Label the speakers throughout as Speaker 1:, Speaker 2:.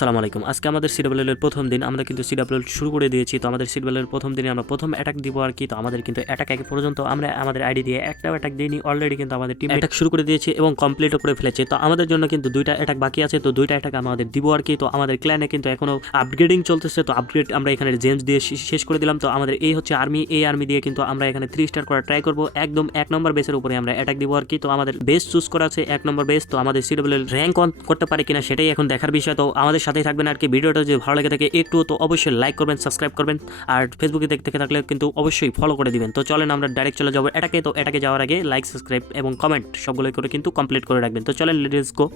Speaker 1: আসসালামু আলাইকুম। আজকে আমাদের সিডাব্লিউএল এর প্রথম দিন, আমরা কিন্তু সিডাব্লিউএল শুরু করে দিয়েছি। তো আমাদের সিডাব্লিউএল এর প্রথম দিনে আমরা প্রথম অ্যাটাক দিব আর কি। তো আমাদের কিন্তু অ্যাটাক একে পর্যন্ত আমরা আমাদের আইডি দিয়ে একটাও অ্যাটাক দিইনি। অলরেডি কিন্তু আমাদের টিম অ্যাটাক শুরু করে দিয়েছে এবং কমপ্লিটও করে ফেলেছে। তো আমাদের জন্য কিন্তু দুইটা অ্যাটাক বাকি আছে। তো দুইটা অ্যাটাক আমাদের দিব আর কি। তো আমাদের ক্ল্যানে কিন্তু এখনও আপগ্রেডিং চলতেছে। তো আপগ্রেড আমরা এখানে জেমস দিয়ে শেষ করে দিলাম। তো আমাদের এই হচ্ছে আর্মি এই আর্মি দিয়ে কিন্তু আমরা এখানে থ্রি স্টার করা ট্রাই করব। একদম এক নম্বর বেসের উপরে আমরা অ্যাটাক দিব আর কি। তো আমাদের বেস চুজ করা আছে এক নম্বর বেস তো আমাদের সিডাব্লিউএল র্যাঙ্ক অন করতে পারে কিনা সেটাই এখন দেখার বিষয়। তো আমাদের সাথেই থাকবেন আর কি। ভিডিওটা যদি ভালো লাগে থাকে একটু, তো অবশ্যই লাইক করবেন সাবস্ক্রাইব করবেন। আর ফেসবুকে দেখতে থেকে থাকলে কিন্তু অবশ্যই ফলো করে দিবেন। তো চলেন আমরা ডাইরেক্ট চলে যাব এটাকে। তো এটাকে যাওয়ার আগে লাইক সাবস্ক্রাইব এবং কমেন্ট সবগুলো করে কিন্তু কমপ্লিট করে রাখবেন। তো চলেন লেডিস গো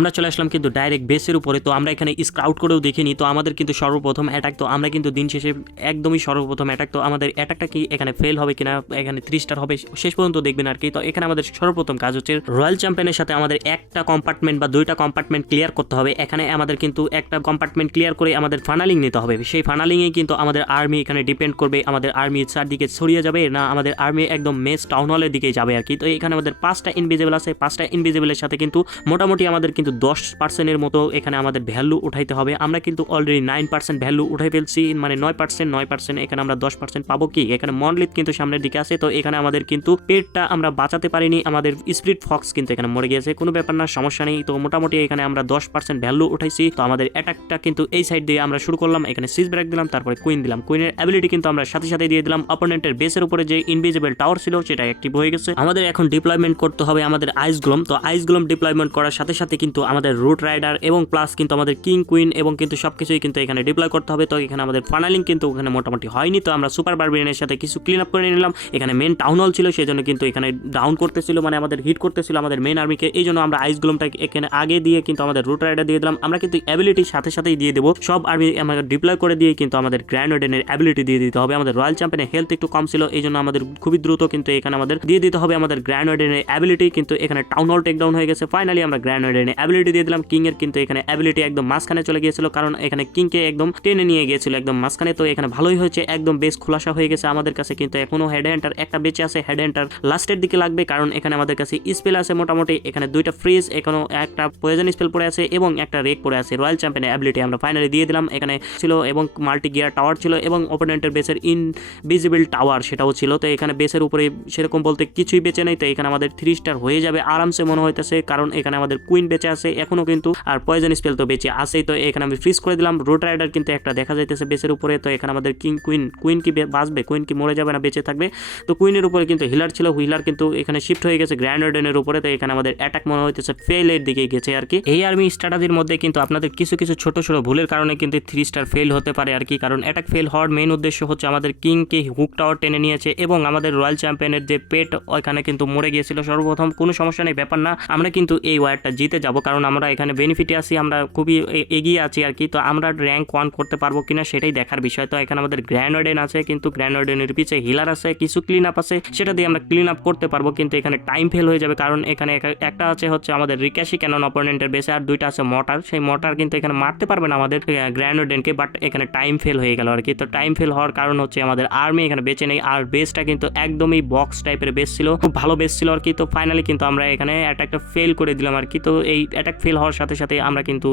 Speaker 1: আমরা চলে আসলাম কিন্তু ডাইরেক্ট বেসের উপরে, তো আমরা এখানে স্কাউট করেও দেখিনি, তো আমাদের কিন্তু সর্বপ্রথম অ্যাটাক তো আমরা কিন্তু দিন শেষে একদমই সর্বপ্রথম অ্যাটাক তো আমাদের অ্যাটাকটা কি এখানে ফেল হবে কিনা, এখানে থ্রি স্টার হবে, শেষ পর্যন্ত দেখবেন আর কি, তো এখানে আমাদের সর্বপ্রথম কাজ হচ্ছে রয়্যাল চ্যাম্পিয়নের সাথে আমাদের একটা কম্পার্টমেন্ট বা দুইটা কম্পার্টমেন্ট ক্লিয়ার করতে হবে, এখানে আমাদের কিন্তু একটা কম্পার্টমেন্ট ক্লিয়ার করে আমাদের ফানালিং নিতে হবে, সেই ফানালিংয়ে কিন্তু আমাদের আর্মি এখানে ডিপেন্ড করবে, আমাদের আর্মি চারদিকে ছড়িয়ে যাবে, না আমাদের আর্মি একদম মেস টাউন হলের দিকে যাবে আর কি, তো এখানে আমাদের পাঁচটা ইনভিজিবল আছে, পাঁচটা ইনভিজিবলের সাথে কিন্তু মোটামুটি আমাদের কিন্তু দশ পার্সেন্টের মতো এখানে আমাদের ভ্যালু উঠাইতে হবে। আমরা কিন্তু অলরেডি নাইন পার্সেন্ট ভ্যালু উঠাই ফেলছি মানে নয় পার্সেন্ট নয় পার্সেন্ট, এখানে আমরা দশ পার্সেন্ট পাবো কি? এখানে মনলিত কিন্তু সামনের দিকে আছে, তো এখানে আমাদের কিন্তু পেটটা আমরা বাঁচাতে পারিনি, আমাদের স্পিরিট ফক্স কিন্তু এখানে মরে গিয়েছে, কোনো ব্যাপার না, সমস্যা নেই। তো মোটামুটি এখানে আমরা দশ পার্সেন্ট ভ্যালু উঠাইছি, তো আমাদের অ্যাটাকটা কিন্তু এই সাইড দিয়ে আমরা শুরু করলাম, এখানে সিজ ব্রেক দিলাম, তারপরে কুইন দিলাম। কুইনের অ্যাবিলিটি কিন্তু আমরা সাথে সাথে দিয়ে দিলাম অপোনেন্টের বেসের উপরে যে ইনভিজিবল টাওয়ার ছিল, সেটা অ্যাক্টিভ হয়ে গেছে। আমাদের এখন ডিপ্লয়মেন্ট করতে হবে আমাদের আইস গ্লোম তো আইস গ্লোম ডিপ্লয়মেন্ট করার সাথে সাথে কিন্তু আমাদের রুট রাইডার এবং প্লাস কিন্তু আমাদের কিং কুইন এবং কিন্তু সব কিছুই কিন্তু এখানে ডিপ্লয় করতে হবে। তো এখানে আমাদের ফানালিং কিন্তু ওখানে মোটামুটি হয়নি। তো আমরা সুপার বারবিনের সাথে কিছু ক্লিন আপ করে নিলাম। এখানে মেন টাউন হল ছিল সেই জন্য কিন্তু এখানে ডাউন করতেছিল মানে আমাদের হিট করতেছিল আমাদের মেন আর্মিকে এই জন্য আমরা আইস গ্লোমটাকে এখানে আগে দিয়ে কিন্তু আমাদের রুট রাইডার দিয়ে দিলাম। আমরা কিন্তু অ্যাবিলিটির সাথে সাথেই দিয়ে দেবো। সব আর্মি আমাদের ডিপ্লয় করে দিয়ে কিন্তু আমাদের গ্র্যান্ড ওডেনের অ্যাবিলিটি দিয়ে দিতে হবে। আমাদের রয়্যাল চ্যাম্পিয়নের হেলথ একটু কম ছিল এই জন্য আমাদের খুবই দ্রুত কিন্তু এখানে আমাদের দিয়ে দিতে হবে। আমাদের গ্র্যান্ড ওডেনের অ্যাবিলিটি কিন্তু এখানে টাউন হল টেকডাউন হয়ে গেছে। ফাইনালি আমরা গ্র্যান্ড ওডেনের অ্যাবিলিটি দিয়ে দিলাম কিং এর কিন্তু এখানে অ্যাবিলিটি একদম মাঝখানে চলে গিয়েছিল, কারণ এখানে কিংকে একদম টেনে নিয়ে গিয়েছিল একদম মাঝখানে। তো এখানে ভালোই হয়েছে, একদম বেশ খোলাসা হয়ে গেছে আমাদের কাছে, কিন্তু এখনও হেড হ্যান্টার একটা বেঁচে আছে হেড হ্যান্টার লাস্টের দিকে লাগবে, কারণ এখানে আমাদের কাছে স্পেল আছে মোটামুটি, এখানে দুইটা ফ্রিজ এখনও একটা পয়জন স্পেল পড়ে আছে এবং একটা রেক পড়ে আছে। রয়্যাল চ্যাম্পিয়নের অ্যাবিলিটি আমরা ফাইনালি দিয়ে দিলাম, এখানে ছিল এবং মাল্টি গিয়ার টাওয়ার ছিল এবং অপোনেন্টের বেসের ইনভিজিবল টাওয়ার সেটাও ছিল। তো এখানে বেসের উপরে সেরকম বলতে কিছুই বেঁচে নেই, তো এখানে আমাদের থ্রি স্টার হয়ে যাবে, আরামসে মনে হইতেছে, কারণ এখানে আমাদের কুইন বেঁচে আছে এখনও কিন্তু আর পয়জন স্পেল তো বেঁচে আছেই। তো এখানে আমি ফ্রিজ করে দিলাম। রোড রাইডার কিন্তু একটা দেখা যাইতেছে বেসের উপরে। তো এখানে আমাদের কিং কুইন কুইন কি বাঁচবে? কুইন কি মরে যাবে না, বেঁচে থাকবে? তো কুইনের উপরে কিন্তু হিলার ছিল। হুইলার কিন্তু এখানে শিফট হয়ে গেছে গ্র্যান্ড ওডেনের উপরে। তো এখানে আমাদের অ্যাটাক মনে হইতেছে ফেলের দিকে গেছে আর কি। এই আর্মি স্ট্র্যাটাজির মধ্যে কিন্তু আপনাদের কিছু কিছু ছোট ছোট ভুলের কারণে কিন্তু থ্রি স্টার ফেল হতে পারে আর কি। কারণ অ্যাটাক ফেল হওয়ার মেন উদ্দেশ্য হচ্ছে আমাদের কিংকে হুক টাওয়ার টেনে নিয়েছে এবং আমাদের রয়্যাল চ্যাম্পিয়নের যে পেট ওইখানে কিন্তু মরে গিয়েছিল। সর্বপ্রথম কোনো সমস্যা নেই, ব্যাপার না। আমরা কিন্তু এই ওয়ারটা জিতে যাব। কারণ আমরা এখানে বেনিফিটে আছি, আমরা খুবই এগিয়ে আছি আর কি। তো আমরা র্যাঙ্ক ওয়ান করতে পারব কিনা সেটাই দেখার বিষয়। তো এখানে আমাদের গ্র্যান্ড ওডেন আছে, কিন্তু গ্র্যান্ড ওডেনের পিছে হিলার আছে, কিছু ক্লিন আপ আছে, সেটা দিয়ে আমরা ক্লিন আপ করতে পারব, কিন্তু এখানে টাইম ফেল হয়ে যাবে, কারণ এখানে একটা আছে হচ্ছে আমাদের রিকাশি ক্যানন অপোনেন্টের বেসে আর দুইটা আছে মটার সেই মটার কিন্তু এখানে মারতে পারবে না আমাদের গ্র্যান্ড ওডেনকে বাট এখানে টাইম ফেল হয়ে গেল আর কি। তো টাইম ফেল হওয়ার কারণ হচ্ছে আমাদের আর্মি এখানে বেঁচে নেই, আর বেসটা কিন্তু একদমই বক্স টাইপের বেস ছিল, খুব ভালো বেস ছিল আর কি। তো ফাইনালি কিন্তু আমরা এখানে অ্যাটাকটা ফেল করে দিলাম আর কি। তো এই অ্যাটাক ফেল হওয়ার সাথে সাথে আমরা কিন্তু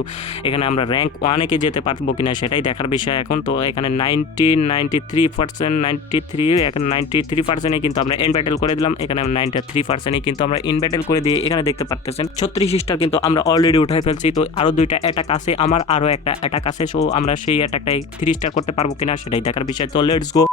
Speaker 1: এখানে আমরা র্যাঙ্ক ওয়ানেকে যেতে পারব কিনা সেটাই দেখার বিষয় এখন। তো এখানে ninety ninety three percent ninety three এখন নাইনটি থ্রি পার্সেন্টে কিন্তু আমরা ইন ব্যাটেল করে দিলাম। এখানে নাইনটি থ্রি পার্সেন্টে কিন্তু আমরা ইন ব্যাটেল করে দিয়ে এখানে দেখতে পারতেছেন ছত্রিশ স্টার কিন্তু আমরা অলরেডি উঠাই ফেলছি। তো আরও দুইটা অ্যাটাক আছে, আমার আরও একটা অ্যাটাক আছে। সো আমরা সেই অ্যাটাকটাই থ্রি স্টার করতে পারব কিনা সেটাই দেখার বিষয়। তো লেটস গো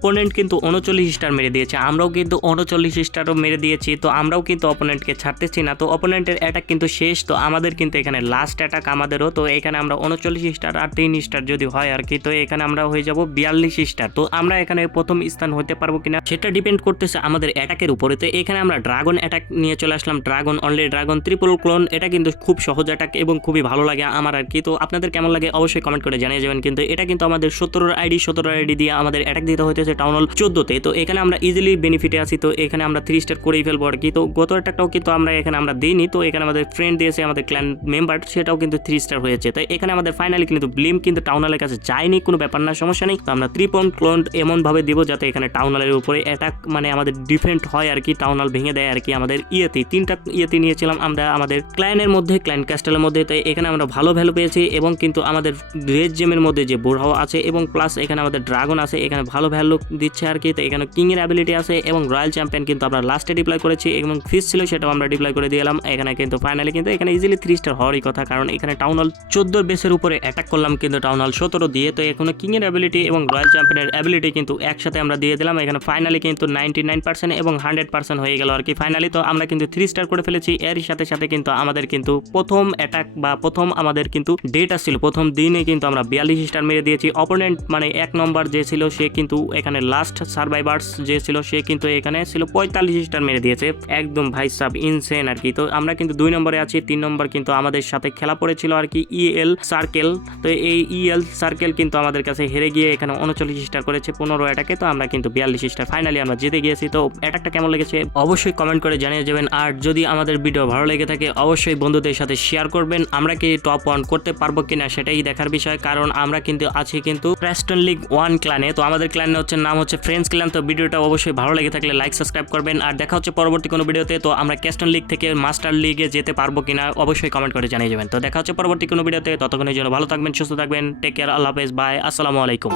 Speaker 1: অপোনেন্ট কিন্তু উনচল্লিশ স্টার মেরে দিয়েছে। আমরাও কিন্তু উনচল্লিশ স্টারও মেরে দিয়েছি, তো আমরাও কিন্তু অপোনেন্টকে ছাড়তেছি না। তো অপোনেন্টের অ্যাটাক কিন্তু শেষ, তো আমাদের কিন্তু এখানে লাস্ট অ্যাটাক আমাদেরও, তো এখানে আমরা উনচল্লিশ স্টার আর তিন স্টার যদি হয় আর কি, তো এখানে আমরা হয়ে যাব বিয়াল্লিশ স্টার তো আমরা এখানে প্রথম স্থান হতে পারব কিনা, সেটা ডিপেন্ড করতেছে আমাদের অ্যাটাকের উপরে। তো এখানে আমরা ড্রাগন অ্যাটাক নিয়ে চলে আসলাম। Dragon only dragon triple clone এটা কিন্তু খুব সহজ অ্যাটাক এবং খুবই ভালো লাগে আমার আর কি। তো আপনাদের কেমন লাগে অবশ্যই কমেন্ট করে জানিয়ে যাবেন, কিন্তু এটা কিন্তু আমাদের সতেরোর আইডি সতেরো আইডি দিয়ে আমাদের অ্যাটাক দিতে হইতেছে। দিয়েছে টাউন হল চোদ্দোতে। তো এখানে আমরা ইজিলি বেনিফিটে আছি, তো এখানে আমরা থ্রি স্টার করেই ফেলব আর কি। তো গত অ্যাটাকটাও কিন্তু আমরা এখানে আমরা দিইনি, তো এখানে আমাদের ফ্রেন্ড দিয়েছে, আমাদের ক্ল্যান মেম্বার সেটাও কিন্তু থ্রি স্টার হয়েছে। তো এখানে আমাদের ফাইনালি কিন্তু ব্লিম কিন্তু টাউন হলের কাছে যায়নি, কোনো ব্যাপার না, সমস্যা নেই। তো আমরা থ্রি পয়েন্ট ক্লোন এমনভাবে দিব যাতে এখানে টাউন হলের উপরে অ্যাটাক মানে আমাদের ডিফেন্ড হয় আর কি, টাউন হল ভেঙে দেয় আর কি আমাদের ইয়েতে। তিনটা ইয়েতে নিয়েছিলাম আমরা আমাদের ক্লায়েনের মধ্যে ক্লায়েন্ট ক্যাস্টেলের মধ্যে, তো এখানে আমরা ভালো ভ্যালু পেয়েছি এবং কিন্তু আমাদের রেড জেমের মধ্যে যে বোরহাও আছে এবং প্লাস এখানে আমাদের ড্রাগন আছে, এখানে ভালো ভ্যালু দিচ্ছে আর কি তো এখানে কিংয়ের অ্যাবিলিটি আছে এবং রয়্যাল চ্যাম্পিয়ন কিন্তু আমরা লাস্টে ডিপ্লয় করেছি এবং ফিস ছিল সেটাও আমরা ডিপ্লয় করে দিলাম এখানে কিন্তু ফাইনালি কিন্তু এখানে ইজিলি থ্রি স্টার হওয়ারই কথা কারণ এখানে টাউন হল চোদ্দোর বেসের উপরে অ্যাটাক করলাম কিন্তু টাউন হল সতেরো দিয়ে। তো এখানে কিংয়ের অ্যাবিলিটি এবং রয়্যাল চ্যাম্পিয়নের অ্যাবিলিটি কিন্তু একসাথে আমরা দিয়ে দিলাম। এখানে ফাইনালি কিন্তু নাইনটি নাইন পার্সেন্ট এবং হান্ড্রেড পার্সেন্ট হয়ে গেল আর কি ফাইনালি তো আমরা কিন্তু থ্রি স্টার করে ফেলেছি। এর সাথে সাথে কিন্তু আমাদের কিন্তু প্রথম অ্যাটাক বা প্রথম আমাদের কিন্তু ডেট আসছিল প্রথম দিনে কিন্তু আমরা বিয়াল্লিশ স্টার মেরে দিয়েছি। অপোনেন্ট মানে এক নম্বর যে ছিল সে কিন্তু এখানে লাস্ট সার্ভাইভার্স যে ছিল, সে কিন্তু এখানে ছিল পঁয়তাল্লিশ স্টার মেরে দিয়েছে। একদম ভাই সাব ইনসেন আর কি। তো আমরা কিন্তু দুই নম্বরে আছি, তিন নম্বর কিন্তু আমাদের সাথে খেলা পড়েছিল আর কি ইএল সার্কেল তো এই ইএল সার্কেল কিন্তু আমাদের কাছে হেরে গিয়ে এখানে উনচল্লিশ স্টার করেছে পনেরো অ্যাটাকে তো আমরা কিন্তু বিয়াল্লিশ স্টার ফাইনালি আমরা জিতে গিয়েছি। তো অ্যাটাকটা কেমন লেগেছে? অবশ্যই কমেন্ট করে জানিয়ে যাবেন। আর যদি আমাদের ভিডিও ভালো লেগে থাকে, অবশ্যই বন্ধুদের সাথে শেয়ার করবেন। আমরা কি টপ ওয়ান করতে পারব কিনা সেটাই দেখার বিষয়। কারণ আমরা কিন্তু আছি কিন্তু প্রেস্টন লিগ ওয়ান ক্লানে তো আমাদের ক্লানে হচ্ছে নাম হচ্ছে ফ্রেন্ডস ক্লান তো ভিডিওটা অবশ্যই ভালো লেগে থাকলে লাইক সাবস্ক্রাইব করবেন। আর দেখা হচ্ছে পরবর্তী কোনো ভিডিওতে, তো আমরা ক্যাস্টন লিগ থেকে মাস্টার লিগে যেতে পারব কিনা অবশ্যই কমেন্ট করে জানিয়ে যাবেন। তো দেখা হচ্ছে পরবর্তী কোনো ভিডিওতে, ততক্ষণের জন্য ভালো থাকবেন, সুস্থ থাকবেন টেক কেয়ার আল্লাহ হাফেজ বাই আসসালামু আলাইকুম।